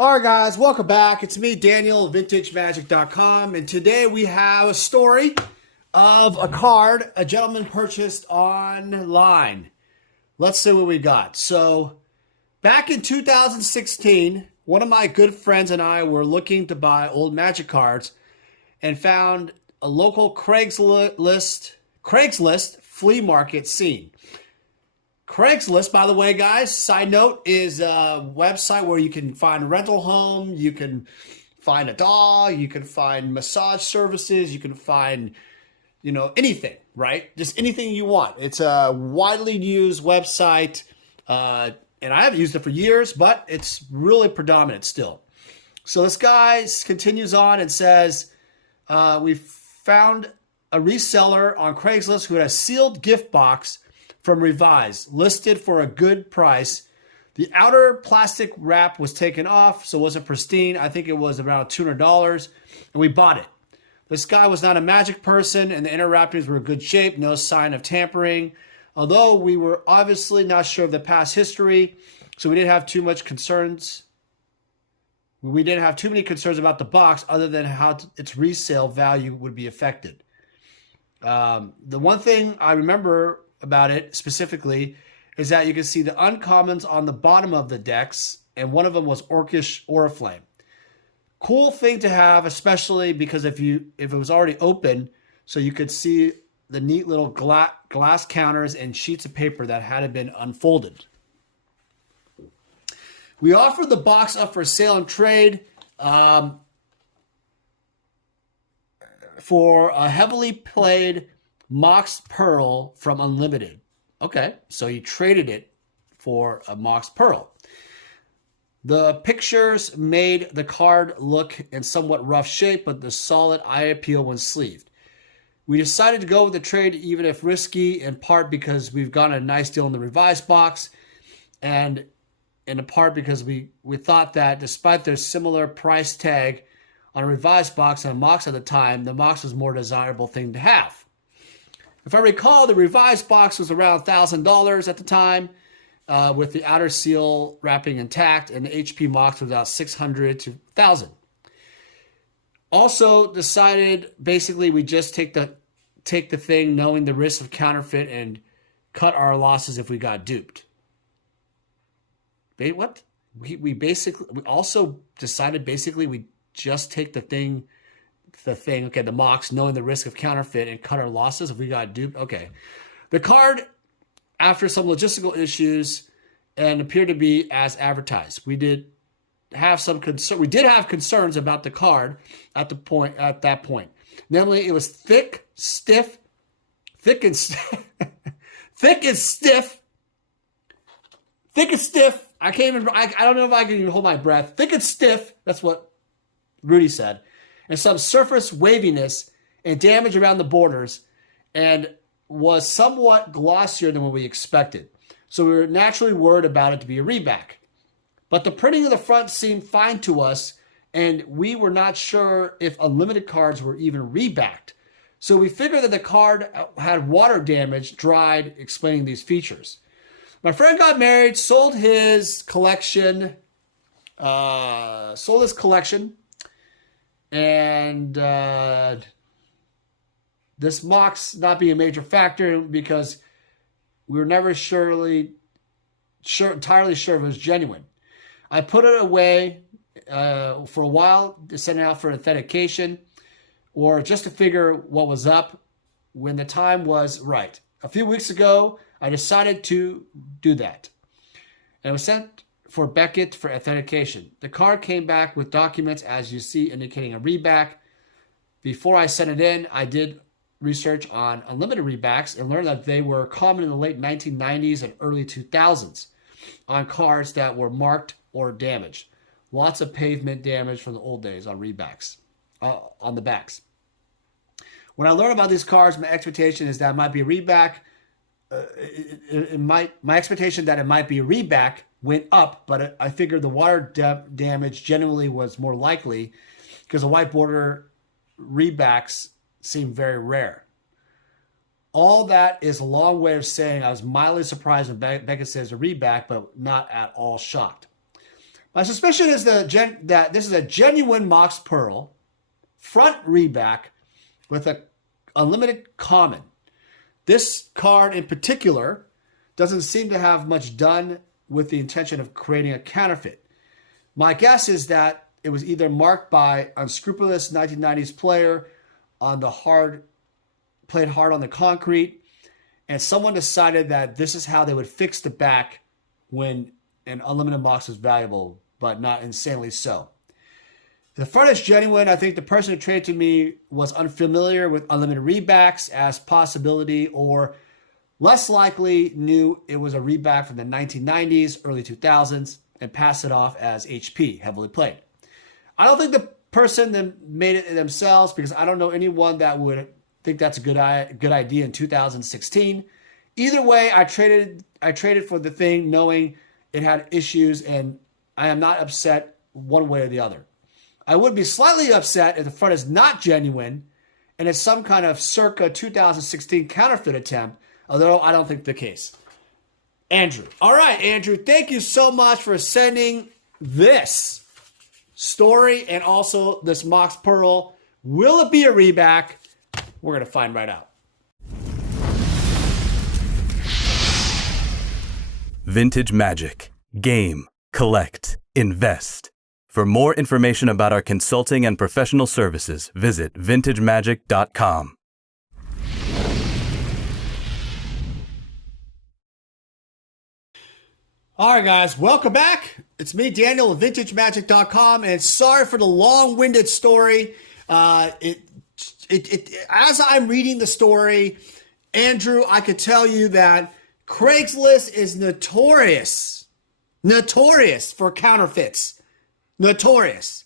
All right, guys, welcome back. It's me, Daniel, VintageMagic.com, and today we have a story of a card a gentleman purchased online. Let's see what we got. So, back in 2016, one of my good friends and I were looking to buy old Magic cards and found a local Craigslist flea market scene. Craigslist, by the way, guys, side note, is a website where you can find a rental home, you can find a dog, you can find massage services, you can find, anything, right? Just anything you want. It's a widely used website, and I haven't used it for years, but it's really predominant still. So this guy continues on and says, we found a reseller on Craigslist who had a sealed gift box from Revise, listed for a good price. The outer plastic wrap was taken off, so it wasn't pristine. I think it was around $200, and we bought it. This guy was not a Magic person, and the inner wrappings were in good shape, no sign of tampering. Although we were obviously not sure of the past history, so we didn't have too much concerns. We didn't have too many concerns about the box other than how its resale value would be affected. The one thing I remember about it specifically is that you can see the uncommons on the bottom of the decks, and one of them was Orcish Oriflame. Cool thing to have, especially because if it was already open, so you could see the neat little glass counters and sheets of paper that hadn't been unfolded. We offered the box up for sale and trade for a heavily played Mox Pearl from Unlimited. Okay, so you traded it for a Mox Pearl. The pictures made the card look in somewhat rough shape, but the solid eye appeal when sleeved. We decided to go with the trade even if risky, in part because we've gotten a nice deal in the revised box, and in part because we thought that despite their similar price tag on a revised box and a Mox at the time, the Mox was a more desirable thing to have. If I recall, the revised box was around $1,000 at the time, with the outer seal wrapping intact, and the HP Mox was about $600 to $1,000. Also decided basically we just take the thing knowing the risk of counterfeit and cut our losses if we got duped. Wait, what? We also decided basically we just take the thing, okay, the Mox, knowing the risk of counterfeit and cut our losses if we got duped. Okay. The card, after some logistical issues, and appeared to be as advertised. We did have concerns about the card at that point. Namely, it was thick and stiff. I don't know if I can even hold my breath. Thick and stiff. That's what Rudy said. And some surface waviness and damage around the borders, and was somewhat glossier than what we expected. So we were naturally worried about it to be a reback. But the printing of the front seemed fine to us, and we were not sure if Unlimited cards were even rebacked. So we figured that the card had water damage, dried, explaining these features. My friend got married, sold his collection, and this Mox not being a major factor because we were never entirely sure if it was genuine. I put it away for a while to send it out for authentication or just to figure what was up when the time was right. A few weeks ago, I decided to do that. And it was sent for Beckett for authentication. The card came back with documents, as you see, indicating a reback. Before I sent it in, I did research on Unlimited rebacks and learned that they were common in the late 1990s and early 2000s on cards that were marked or damaged. Lots of pavement damage from the old days on rebacks, on the backs. When I learned about these cards, my expectation is that it might be a reback. My expectation that it might be a reback went up, but I figured the water damage generally was more likely because the white border rebacks seem very rare. All that is a long way of saying I was mildly surprised when Beckett says a reback, but not at all shocked. My suspicion is that this is a genuine Mox Pearl, front reback with a unlimited common. This card in particular doesn't seem to have much done with the intention of creating a counterfeit. My guess is that it was either marked by unscrupulous 1990s player on the played hard on the concrete, and someone decided that this is how they would fix the back when an unlimited Mox was valuable, but not insanely so. The front is genuine. I think the person who traded to me was unfamiliar with unlimited rebacks as possibility, or less likely knew it was a reback from the 1990s, early 2000s, and passed it off as HP, heavily played. I don't think the person that made it themselves, because I don't know anyone that would think that's a good idea in 2016. Either way, I traded for the thing knowing it had issues, and I am not upset one way or the other. I would be slightly upset if the front is not genuine and it's some kind of circa 2016 counterfeit attempt, although I don't think the case. Andrew. All right, Andrew, thank you so much for sending this story and also this Mox Pearl. Will it be a reback? We're going to find right out. Vintage Magic. Game, collect, invest. For more information about our consulting and professional services, visit vintagemagic.com. All right, guys, welcome back. It's me, Daniel, of vintagemagic.com, and sorry for the long-winded story. As I'm reading the story, Andrew, I could tell you that Craigslist is notorious for counterfeits. Notorious.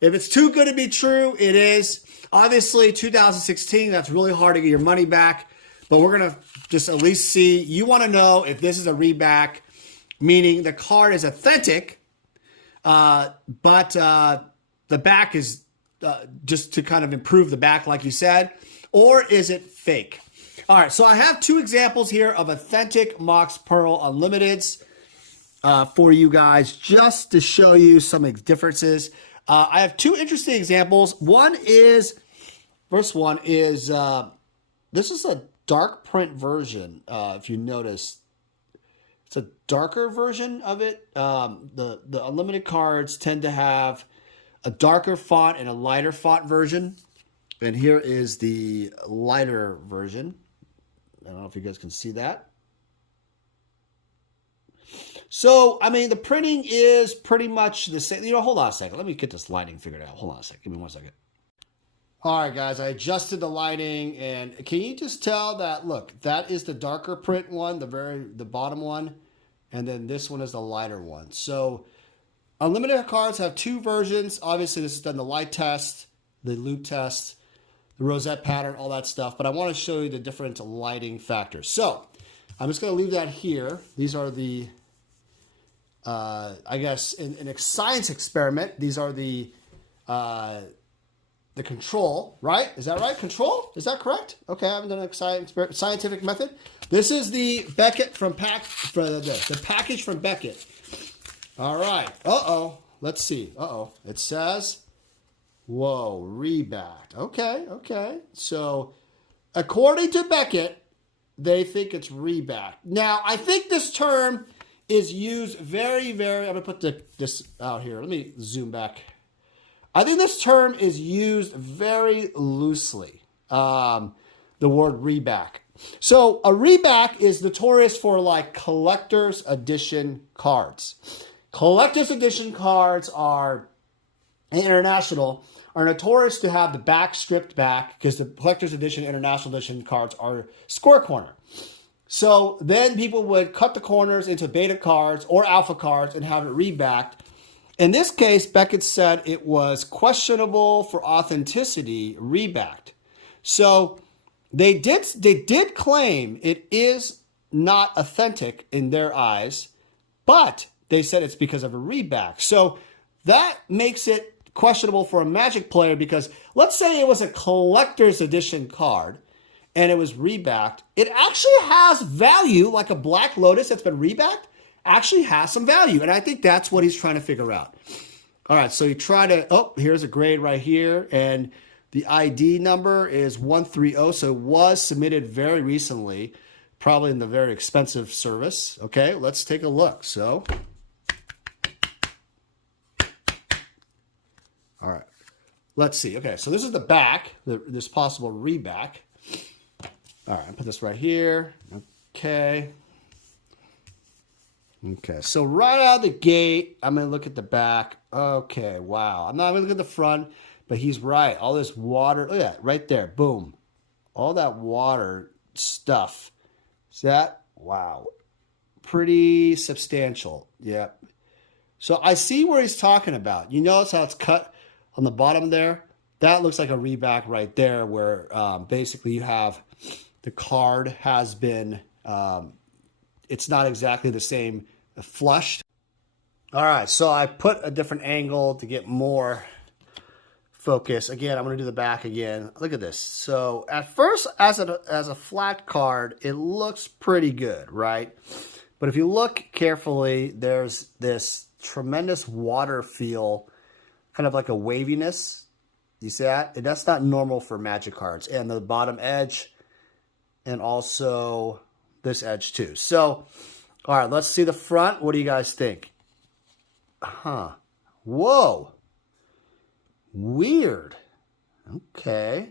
If it's too good to be true, it is. Obviously, 2016, that's really hard to get your money back. But we're going to just at least see. You want to know if this is a reback, meaning the card is authentic, but the back is just to kind of improve the back, like you said, or is it fake? All right, so I have two examples here of authentic Mox Pearl Unlimiteds for you guys, just to show you some differences. I have two interesting examples. First one is, this is a dark print version. If you notice, it's a darker version of it. The unlimited cards tend to have a darker font and a lighter font version. And here is the lighter version. I don't know if you guys can see that. So, I mean, the printing is pretty much the same. Hold on a second. Let me get this lighting figured out. Hold on a second. Give me 1 second. All right, guys. I adjusted the lighting. And can you just tell that, look, that is the darker print one, the bottom one. And then this one is the lighter one. So, unlimited cards have two versions. Obviously, this is done the light test, the loop test, the rosette pattern, all that stuff. But I want to show you the different lighting factors. So, I'm just going to leave that here. These are the... I guess in a science experiment, these are the control, right? Is that right? Control? Is that correct? Okay, I haven't done a scientific method. This is the Beckett from the package from Beckett. All right. Uh-oh. Let's see. Uh-oh. It says, whoa, rebacked. Okay. So, according to Beckett, they think it's rebacked. Now, I think this term is used very, very, I'm going to put this out here. Let me zoom back. I think this term is used very loosely, the word reback. So a reback is notorious for like collector's edition cards. Collector's edition cards are international, are notorious to have the back stripped back because the collector's edition, international edition cards are square corner. So then people would cut the corners into beta cards or alpha cards and have it rebacked. In this case, Beckett said it was questionable for authenticity, rebacked. So they did claim it is not authentic in their eyes, but they said it's because of a reback. So that makes it questionable for a Magic player because let's say it was a collector's edition card and it was rebacked. It actually has value, like a Black Lotus that's been rebacked, actually has some value. And I think that's what he's trying to figure out. All right, so you try to, oh, here's a grade right here. And the ID number is 130. So it was submitted very recently, probably in the very expensive service. Okay, let's take a look. So, all right, let's see. Okay, so this is the back, this possible reback. All right, I put this right here. Okay. Okay, so right out of the gate, I'm going to look at the back. Okay, wow. I'm not going to look at the front, but he's right. All this water, look at that, right there, boom. All that water stuff. See that? Wow. Pretty substantial, yep. So I see where he's talking about. You notice how it's cut on the bottom there? That looks like a reback right there where basically you have the card has been, it's not exactly the same flushed. All right, so I put a different angle to get more focus. Again, I'm going to do the back again. Look at this. So at first, as a flat card, it looks pretty good, right? But if you look carefully, there's this tremendous water feel, kind of like a waviness. You see that? And that's not normal for Magic cards. And the bottom edge, and also this edge too. So, all right, let's see the front. What do you guys think? Huh. Whoa. Weird. Okay.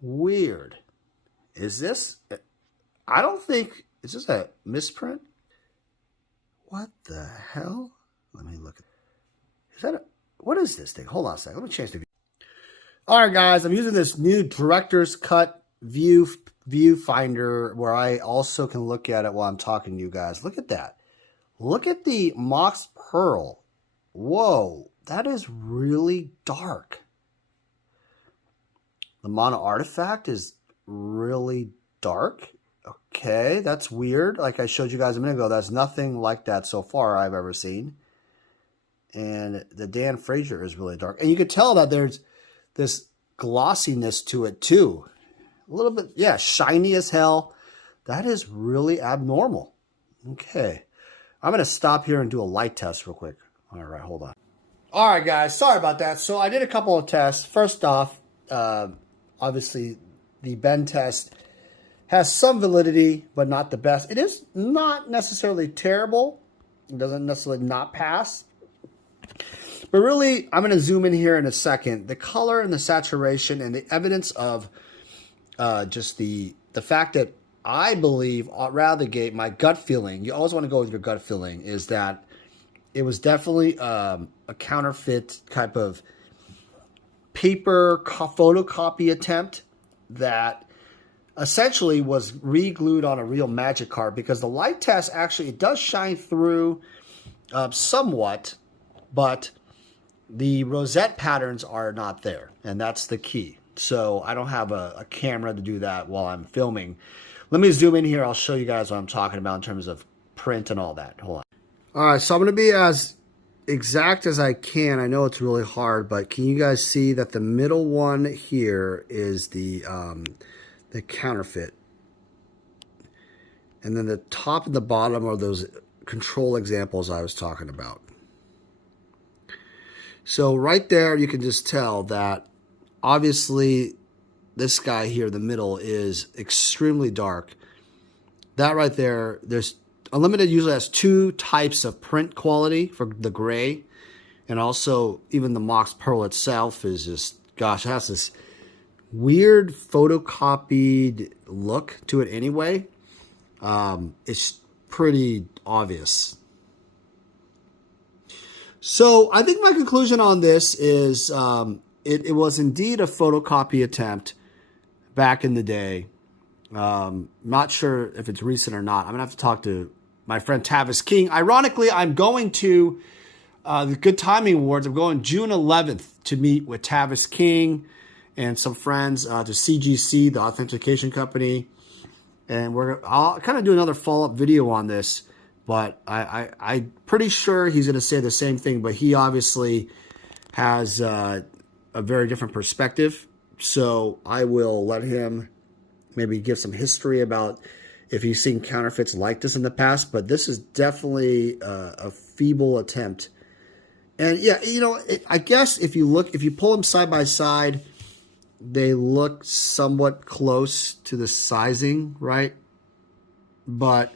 Weird. Is this, I don't think, is this a misprint? What the hell? Let me look at, is that a, what is this thing? Hold on a second. Let me change the view. All right, guys, I'm using this new Director's Cut viewfinder where I also can look at it while I'm talking to you guys. Look at that. Look at the Mox Pearl. Whoa, that is really dark. The mono artifact is really dark. Okay, that's weird. Like I showed you guys a minute ago, that's nothing like that so far I've ever seen. And the Dan Frazier is really dark. And you can tell that there's this glossiness to it too. A little bit, yeah, shiny as hell. That is really abnormal. Okay. I'm going to stop here and do a light test real quick. All right, hold on. All right, guys, sorry about that. So I did a couple of tests. First off, obviously the bend test has some validity, but not the best. It is not necessarily terrible. It doesn't necessarily not pass. But really, I'm going to zoom in here in a second. The color and the saturation and the evidence of just the fact that I believe right out of the gate, my gut feeling, you always want to go with your gut feeling, is that it was definitely a counterfeit type of paper photocopy attempt that essentially was re-glued on a real Magic card, because the light test actually, it does shine through somewhat, but the rosette patterns are not there, and that's the key. So I don't have a camera to do that while I'm filming. Let me zoom in here. I'll show you guys what I'm talking about in terms of print and all that. Hold on. All right, so I'm going to be as exact as I can. I know it's really hard, but can you guys see that the middle one here is the counterfeit? And then the top and the bottom are those control examples I was talking about. So right there, you can just tell that obviously this guy here, the middle, is extremely dark. That right there, there's Unlimited usually has two types of print quality for the gray, and also even the Mox Pearl itself is just, gosh, it has this weird photocopied look to it anyway. It's pretty obvious. So I think my conclusion on this is it was indeed a photocopy attempt back in the day. Not sure if it's recent or not. I'm going to have to talk to my friend Tavis King. Ironically, I'm going to the Good Timing Awards. I'm going June 11th to meet with Tavis King and some friends to CGC, the authentication company. And I'll kind of do another follow-up video on this. But I'm pretty sure he's going to say the same thing. But he obviously has a very different perspective. So I will let him maybe give some history about if you've seen counterfeits like this in the past, but this is definitely a feeble attempt. And yeah, I guess if you pull them side by side, they look somewhat close to the sizing, right? But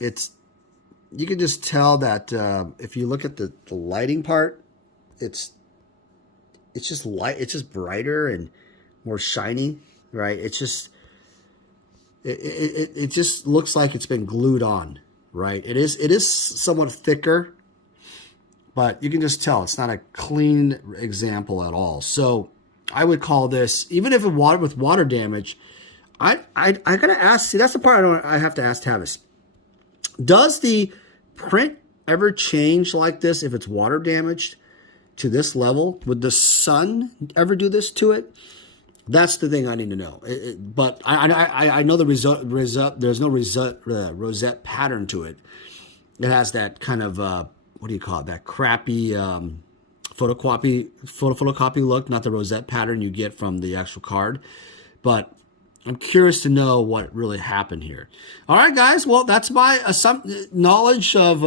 you can just tell that if you look at the lighting part, it's just light. It's just brighter and more shiny, right? It just looks like it's been glued on, right? It is somewhat thicker, but you can just tell it's not a clean example at all. So I would call this, even if with water damage, I gotta ask. See, that's the part I have to ask Tavis. Does the print ever change like this if it's water damaged to this level? Would the sun ever do this to it? That's the thing I need to know. But I know there's no rosette pattern to it. It has that kind of what do you call it? That crappy photocopy look, not the rosette pattern you get from the actual card. But I'm curious to know what really happened here. All right, guys. Well, that's my knowledge of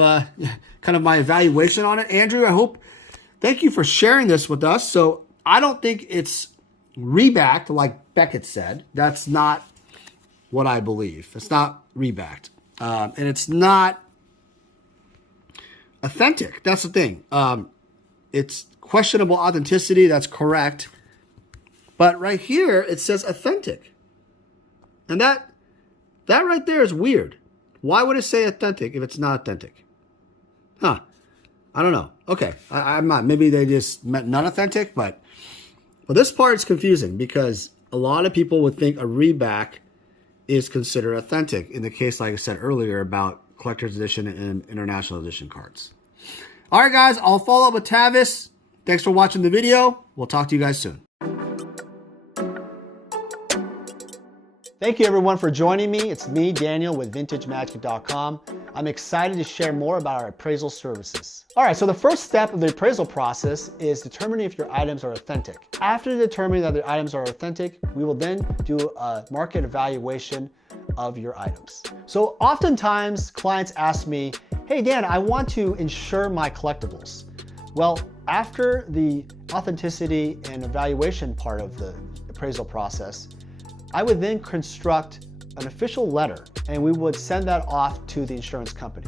kind of my evaluation on it. Andrew, thank you for sharing this with us. So I don't think it's rebacked like Beckett said. That's not what I believe. It's not rebacked. And it's not authentic. That's the thing. It's questionable authenticity. That's correct. But right here, it says authentic. And that right there is weird. Why would it say authentic if it's not authentic? Huh. I don't know. Okay. I'm not. Maybe they just meant not authentic, but this part is confusing because a lot of people would think a reback is considered authentic in the case, like I said earlier, about collector's edition and international edition cards. All right, guys. I'll follow up with Tavis. Thanks for watching the video. We'll talk to you guys soon. Thank you everyone for joining me. It's me, Daniel, with VintageMagic.com. I'm excited to share more about our appraisal services. All right, so the first step of the appraisal process is determining if your items are authentic. After determining that the items are authentic, we will then do a market evaluation of your items. So oftentimes clients ask me, hey Dan, I want to insure my collectibles. Well, after the authenticity and evaluation part of the appraisal process, I would then construct an official letter and we would send that off to the insurance company.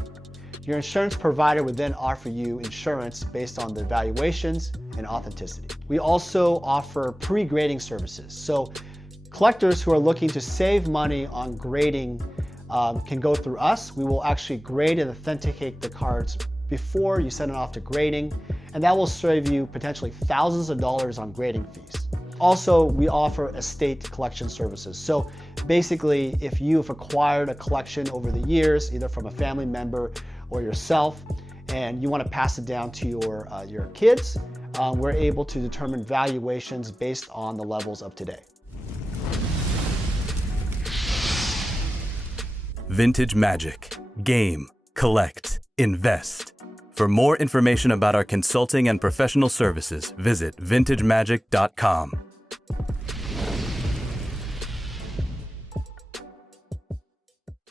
Your insurance provider would then offer you insurance based on the evaluations and authenticity. We also offer pre-grading services. So collectors who are looking to save money on grading can go through us. We will actually grade and authenticate the cards before you send it off to grading, and that will save you potentially thousands of dollars on grading fees. Also, we offer estate collection services. So basically, if you've acquired a collection over the years, either from a family member or yourself, and you want to pass it down to your kids, we're able to determine valuations based on the levels of today. Vintage Magic. Game, collect, invest. For more information about our consulting and professional services, visit vintagemagic.com.